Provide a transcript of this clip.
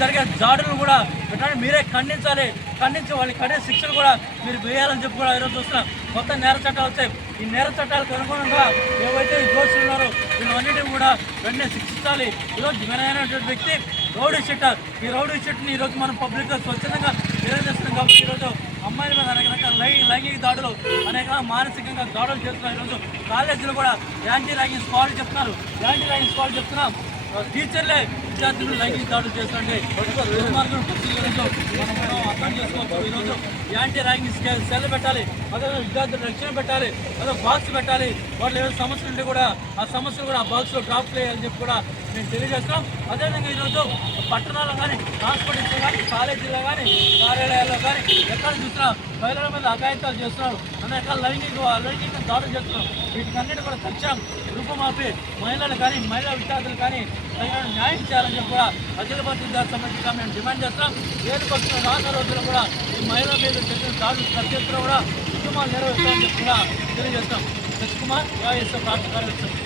జరిగే దాడులను కూడా వెంటనే మీరే ఖండించాలి. ఖండించి వాళ్ళకి కఠిన శిక్షలు కూడా మీరు వేయాలని చెప్పి కూడా ఈరోజు చూస్తున్నాం. కొత్త నేర చట్టాలు వచ్చాయి. ఈ నేర చట్టాలకు అనుగుణంగా ఏవైతే దోషులు ఉన్నారో వీళ్ళన్నిటిని కూడా వెంటనే శిక్షించాలి. ఈరోజు వినయనటువంటి వ్యక్తి రౌడీ షీటర్ ఈ రౌడీ షీట్ని ఈరోజు మనం పబ్లిక్గా స్వచ్ఛందంగా నిర్వహిస్తున్నాం కాబట్టి ఈరోజు అమ్మాయిల మీద అనేక రకాల లైంగిక దాడులు అనేక మానసికంగా దాడులు చేస్తున్నారు ఈరోజు. కాలేజీలో కూడా యాంటీ ర్యాగింగ్ స్క్వాడ్ చెప్తున్నారు. యాంటీ ర్యాగింగ్ స్క్వాడ్ చెప్తున్నాం. టీచర్లే విద్యార్థులు లైంగిక దాడులు చేస్తుంటే దుర్మార్గం మనం అర్థం చేసుకోవచ్చు. ఈరోజు యాంటీ ర్యాంకింగ్ స్కే- సెల్ పెట్టాలి అదే విద్యార్థులు రక్షణ పెట్టాలి అదే బాక్స్ పెట్టాలి. వాళ్ళు ఏదో సమస్యలు ఉంటే కూడా ఆ సమస్యలు కూడా ఆ బాక్స్లో డ్రాప్ చేయాలని చెప్పి కూడా మేము తెలియజేస్తాం అదేవిధంగా ఈరోజు పట్టణాల్లో కానీ హాస్పిటల్స్లో కానీ కాలేజీలో కానీ కార్యాలయాల్లో కానీ ఎక్కడ చూసినా మహిళల మీద అఘాయితాలు చేస్తున్నారు అనేక లైంగిక లైంగిక దాడులు చేస్తున్నారు వీటికన్నిటి కూడా తక్షణం రూపమాపి మహిళలు కానీ మహిళా విద్యార్థులు కానీ తగిన న్యాయం చేయాలని చెప్పి కూడా అఖిల భారతీయ విద్యార్థి సమితిగా మేము డిమాండ్ చేస్తాం ఏది పక్షుల రానున్న రోజుల్లో కూడా ఈ మహిళల మీద జరిగిన దాడులు ప్రత్యేకంగా కూడా ఉద్యమాలు నెరవేర్చాలని చెప్పి కూడా తెలియజేస్తాం సత్యకుమార్ వైఎస్ఆర్ పార్టీ కార్యదర్శి.